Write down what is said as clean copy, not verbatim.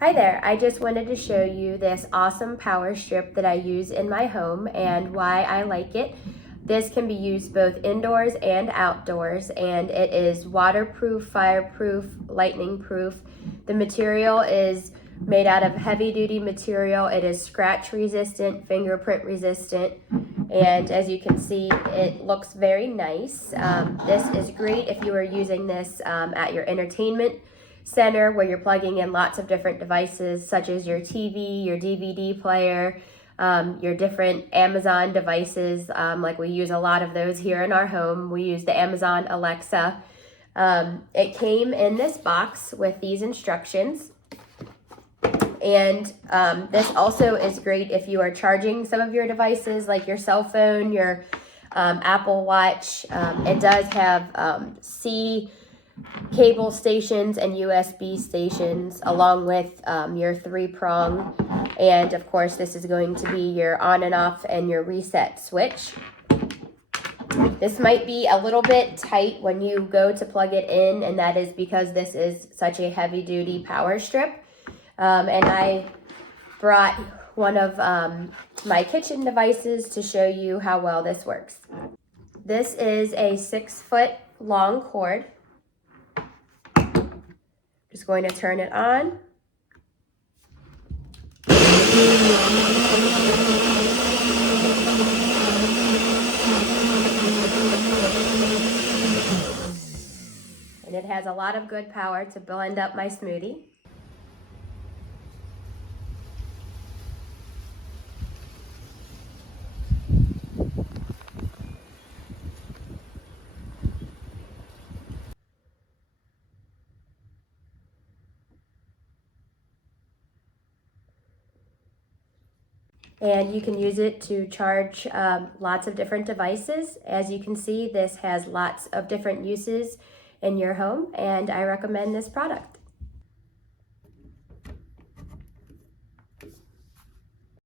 Hi there, I just wanted to show you this awesome power strip that I use in my home and why I like it. This can be used both indoors and outdoors, and it is waterproof, fireproof, lightning proof. The material is made out of heavy duty material. It is scratch resistant, fingerprint resistant, and as you can see, it looks very nice. This is great if you are using this at your entertainment center where you're plugging in lots of different devices such as your TV, your DVD player, your different Amazon devices. Like we use a lot of those here in our home. We use the Amazon Alexa. It came in this box with these instructions. And this also is great if you are charging some of your devices like your cell phone, your Apple Watch. It does have C cable stations and USB stations along with your 3-prong, and of course this is going to be your on and off and your reset switch. This might be a little bit tight when you go to plug it in, and that is because this is such a heavy duty power strip. And I brought one of my kitchen devices to show you how well this works. This is a 6-foot long cord. Just going to turn it on. And it has a lot of good power to blend up my smoothie. And you can use it to charge lots of different devices. As you can see, this has lots of different uses in your home, and I recommend this product.